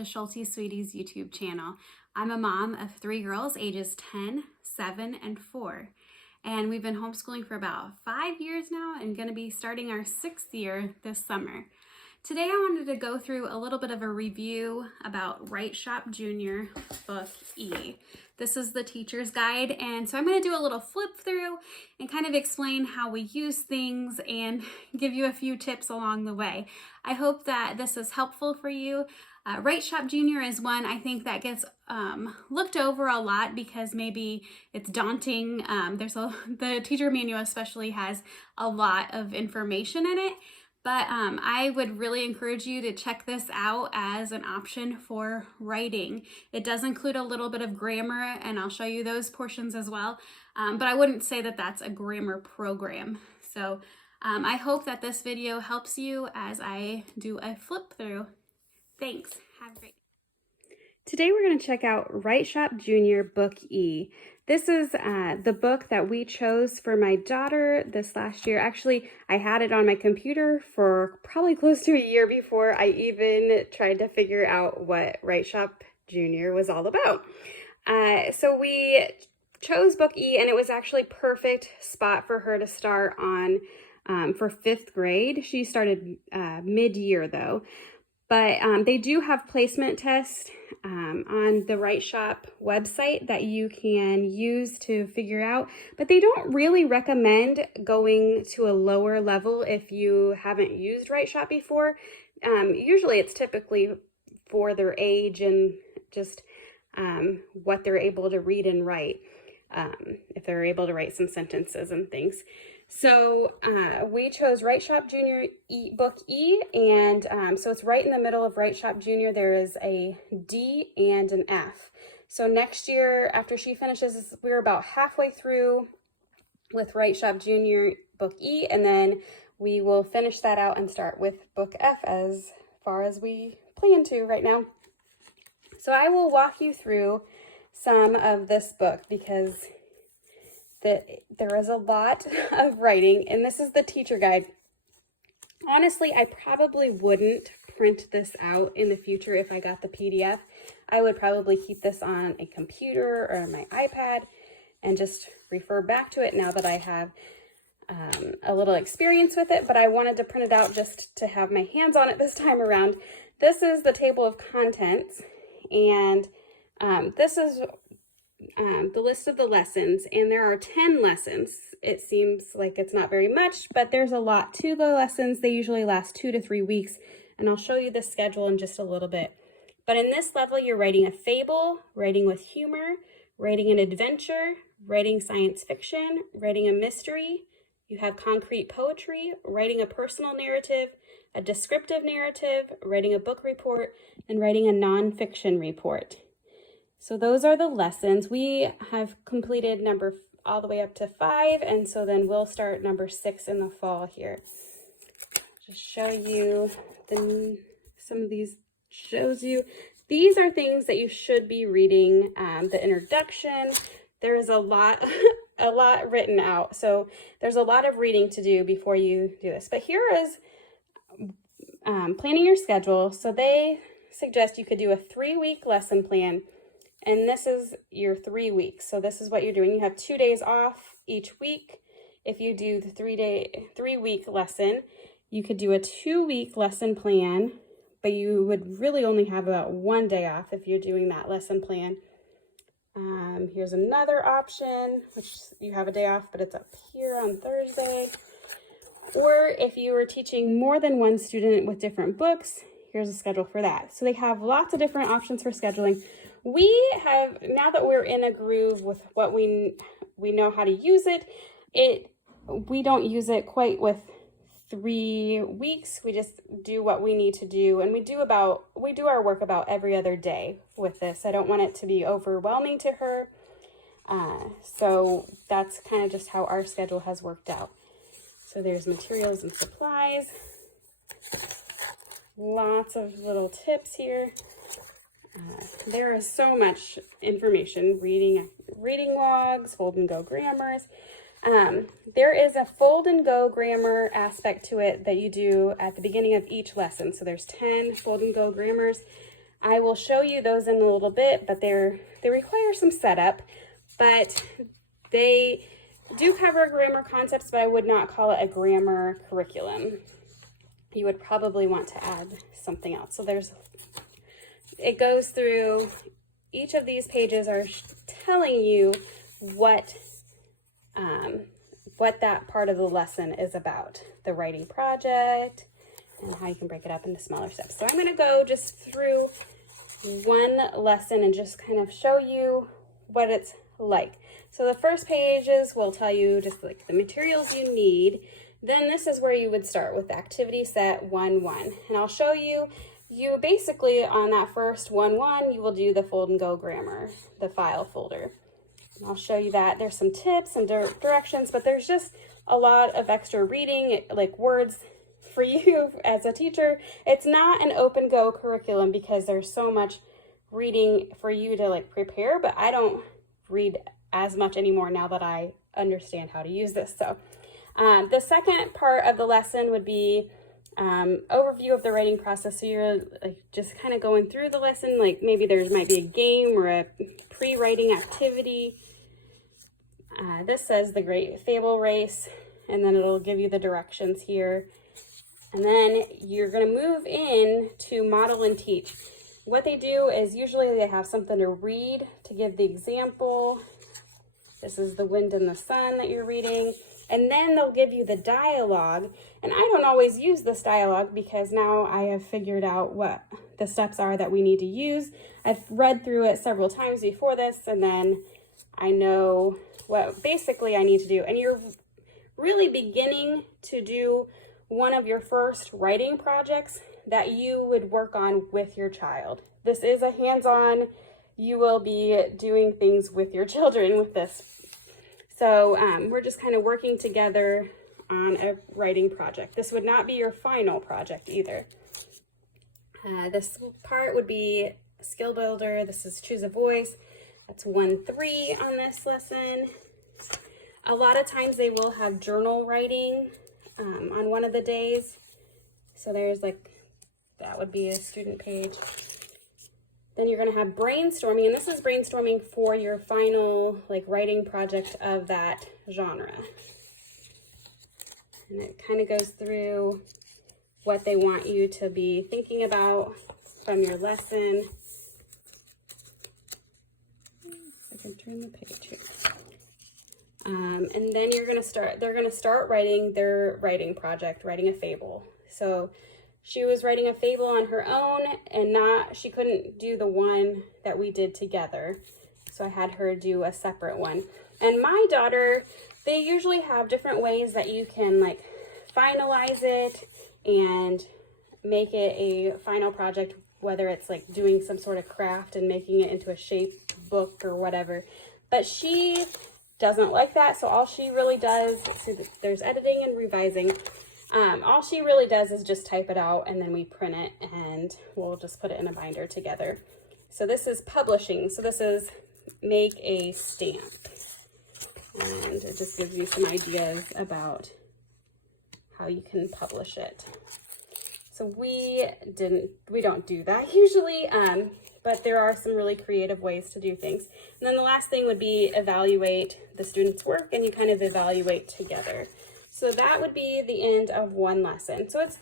to Schulte Sweetie's YouTube channel. I'm a mom of 3 girls ages 10, 7, and 4. And we've been homeschooling for about 5 years now and going to be starting our 6th year this summer. Today I wanted to go through a little bit of a review about Writeshop Junior Book E. This is the teacher's guide, and so I'm going to do a little flip through and kind of explain how we use things and give you a few tips along the way. I hope that this is helpful for you. Writeshop Junior is one I think that gets looked over a lot because maybe it's daunting. The teacher manual especially has a lot of information in it. But I would really encourage you to check this out as an option for writing. It does include a little bit of grammar, and I'll show you those portions as well. But I wouldn't say that that's a grammar program. So I hope that this video helps you as I do a flip through. Thanks. Have a great day. Today we're going to check out Writeshop Junior Book E. This is the book that we chose for my daughter this last year. Actually, I had it on my computer for probably close to a year before I even tried to figure out what Writeshop Junior was all about. So we chose Book E, and it was actually perfect spot for her to start on for 5th grade. She started mid-year though. But they do have placement tests on the Writeshop website that you can use to figure out, but they don't really recommend going to a lower level if you haven't used Writeshop before. Usually it's typically for their age and just what they're able to read and write, if they're able to write some sentences and things. So we chose Writeshop Junior Book E, and so it's right in the middle of Writeshop Junior. There is a D and an F. So next year, after she finishes, we're about halfway through with Writeshop Junior Book E, and then we will finish that out and start with Book F as far as we plan to right now. So I will walk you through some of this book because there is a lot of writing, and this is the teacher guide. Honestly, I probably wouldn't print this out in the future if I got the PDF. I would probably keep this on a computer or my iPad and just refer back to it now that I have a little experience with it, but I wanted to print it out just to have my hands on it this time around. This is the table of contents, and this is the list of the lessons, and there are 10 lessons. It seems like it's not very much, but there's a lot to the lessons. They usually last 2 to 3 weeks, and I'll show you the schedule in just a little bit. But in this level, you're writing a fable, writing with humor, writing an adventure, writing science fiction, writing a mystery. You have concrete poetry, writing a personal narrative, a descriptive narrative, writing a book report, and writing a nonfiction report. So those are the lessons. We have completed number all the way up to 5, and so then we'll start number 6 in the fall here. Just show you some of these shows you. These are things that you should be reading. The introduction. There is a lot written out, so there's a lot of reading to do before you do this. But here is planning your schedule. So they suggest you could do a 3-week lesson plan. And this is your 3 weeks. So this is what you're doing. You have 2 days off each week. If you do the 3-week lesson, you could do a 2-week lesson plan, but you would really only have about 1 day off if you're doing that lesson plan. Here's another option, which you have a day off, but it's up here on Thursday. Or if you were teaching more than one student with different books, here's a schedule for that. So they have lots of different options for scheduling. We have, now that we're in a groove with what we know how to use it, we don't use it quite with 3 weeks. We just do what we need to do, and we do our work about every other day with this. I don't want it to be overwhelming to her. So that's kind of just how our schedule has worked out. So there's materials and supplies. Lots of little tips here. There is so much information, reading logs, fold and go grammars. There is a fold and go grammar aspect to it that you do at the beginning of each lesson. So there's 10 fold and go grammars. I will show you those in a little bit, but they require some setup, but they do cover grammar concepts, but I would not call it a grammar curriculum. You would probably want to add something else. So it goes through, each of these pages are telling you what that part of the lesson is about, the writing project, and how you can break it up into smaller steps. So I'm going to go just through one lesson and just kind of show you what it's like. So the first pages will tell you just like the materials you need. Then this is where you would start with activity set 1-1. And I'll show you basically on that first 1-1, you will do the fold and go grammar, the file folder. And I'll show you that. There's some tips and directions, but there's just a lot of extra reading, like words for you as a teacher. It's not an open go curriculum because there's so much reading for you to like prepare, but I don't read as much anymore now that I understand how to use this. So the second part of the lesson would be overview of the writing process. So you're like just kind of going through the lesson, like maybe might be a game or a pre-writing activity. This says the Great Fable Race, and then it'll give you the directions here. And then you're going to move in to model and teach. What they do is usually they have something to read to give the example. This is The Wind and the Sun that you're reading. And then they'll give you the dialogue. And I don't always use this dialogue because now I have figured out what the steps are that we need to use. I've read through it several times before this, and then I know what basically I need to do. And you're really beginning to do one of your first writing projects that you would work on with your child. This is a hands-on, you will be doing things with your children with this. So we're just kind of working together on a writing project. This would not be your final project either. This part would be skill builder. This is choose a voice. That's 1-3 on this lesson. A lot of times they will have journal writing on one of the days. So there's like, that would be a student page. Then you're going to have brainstorming, and this is brainstorming for your final like writing project of that genre. And it kind of goes through what they want you to be thinking about from your lesson. I can turn the page here. And then they're going to start writing their writing project, writing a fable. So she was writing a fable on her own, and she couldn't do the one that we did together. So I had her do a separate one. And my daughter, they usually have different ways that you can like finalize it and make it a final project, whether it's like doing some sort of craft and making it into a shape book or whatever. But she doesn't like that, so all she really does, see, there's editing and revising. All she really does is just type it out, and then we print it, and we'll just put it in a binder together. So this is publishing. So this is make a stamp, and it just gives you some ideas about how you can publish it. So we don't do that usually, but there are some really creative ways to do things. And then the last thing would be evaluate the student's work, and you kind of evaluate together. So that would be the end of one lesson. So it's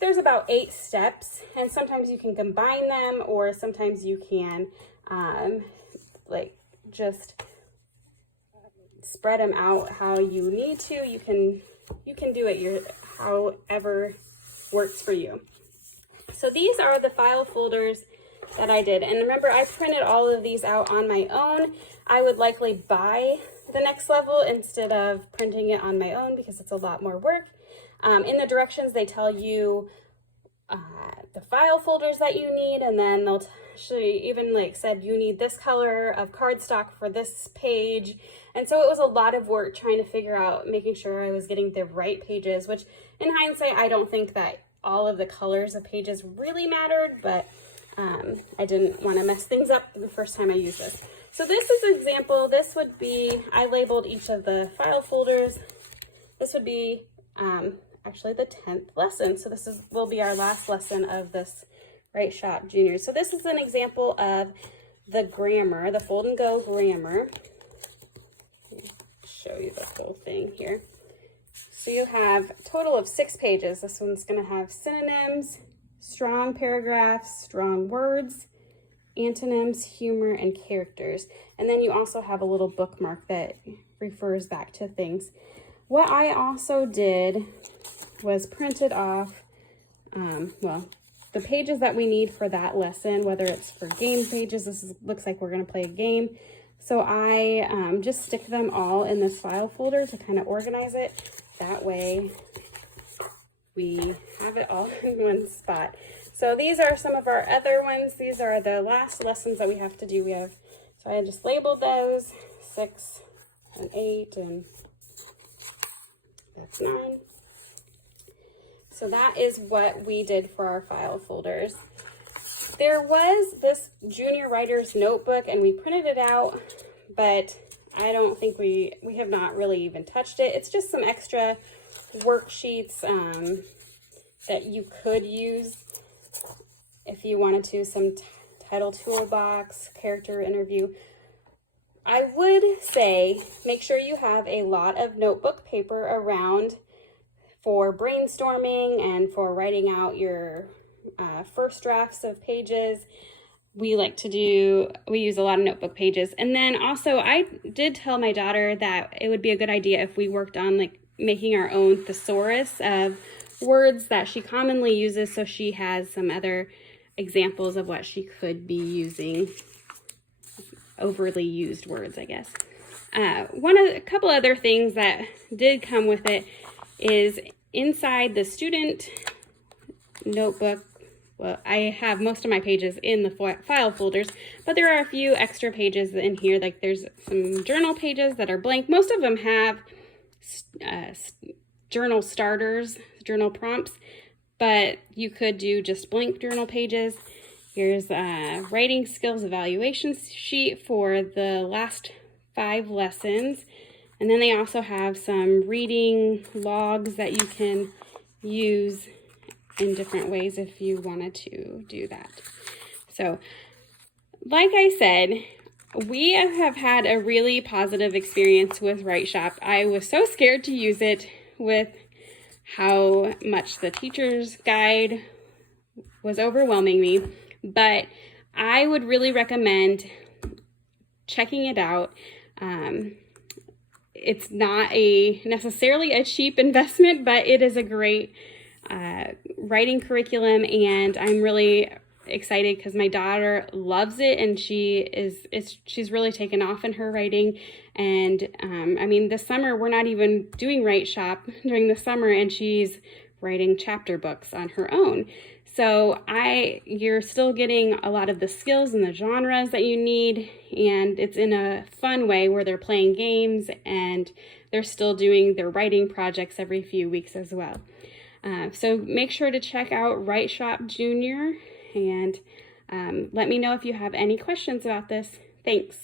there's about 8 steps, and sometimes you can combine them, or sometimes you can like just spread them out how you need to. You can do it however works for you. So these are the file folders that I did. And remember, I printed all of these out on my own. I would likely buy the next level instead of printing it on my own because it's a lot more work. In the directions, they tell you the file folders that you need, and then they'll actually even like said you need this color of cardstock for this page. And so it was a lot of work trying to figure out, making sure I was getting the right pages, which in hindsight, I don't think that all of the colors of pages really mattered, but I didn't want to mess things up the first time I used this. So this is an example. This would be, I labeled each of the file folders. This would be actually the 10th lesson. So this will be our last lesson of this Writeshop Junior. So this is an example of the grammar, the Fold and Go grammar. Show you the whole thing here. So you have a total of 6 pages. This one's going to have synonyms, strong paragraphs, strong words, antonyms, humor, and characters. And then you also have a little bookmark that refers back to things. What I also did was printed off, the pages that we need for that lesson, whether it's for game pages. Looks like we're going to play a game. So I just stick them all in this file folder to kind of organize it. That way we have it all in one spot. So these are some of our other ones. These are the last lessons that we have to do. So I just labeled those 6 and 8, and that's 9. So that is what we did for our file folders. There was this junior writer's notebook, and we printed it out, but I don't think we have not really even touched it. It's just some extra worksheets that you could use if you wanted to, some title toolbox, character interview. I would say make sure you have a lot of notebook paper around for brainstorming and for writing out your first drafts of pages. We use a lot of notebook pages. And then also I did tell my daughter that it would be a good idea if we worked on like making our own thesaurus of words that she commonly uses, so she has some other examples of what she could be using, overly used words, I guess. A couple other things that did come with it is inside the student notebook. Well, I have most of my pages in the file folders, but there are a few extra pages in here. Like there's some journal pages that are blank. Most of them have journal starters, journal prompts, but you could do just blank journal pages. Here's a writing skills evaluation sheet for the last 5 lessons. And then they also have some reading logs that you can use in different ways if you wanted to do that. So, like I said, we have had a really positive experience with Writeshop. I was so scared to use it with how much the teacher's guide was overwhelming me, but I would really recommend checking it out. It's not necessarily a cheap investment, but it is a great writing curriculum, and I'm really excited because my daughter loves it, and she's really taken off in her writing. And I mean, this summer we're not even doing Writeshop during the summer, and she's writing chapter books on her own. So you're still getting a lot of the skills and the genres that you need, and it's in a fun way where they're playing games and they're still doing their writing projects every few weeks as well. So make sure to check out Writeshop Junior, and let me know if you have any questions about this. Thanks.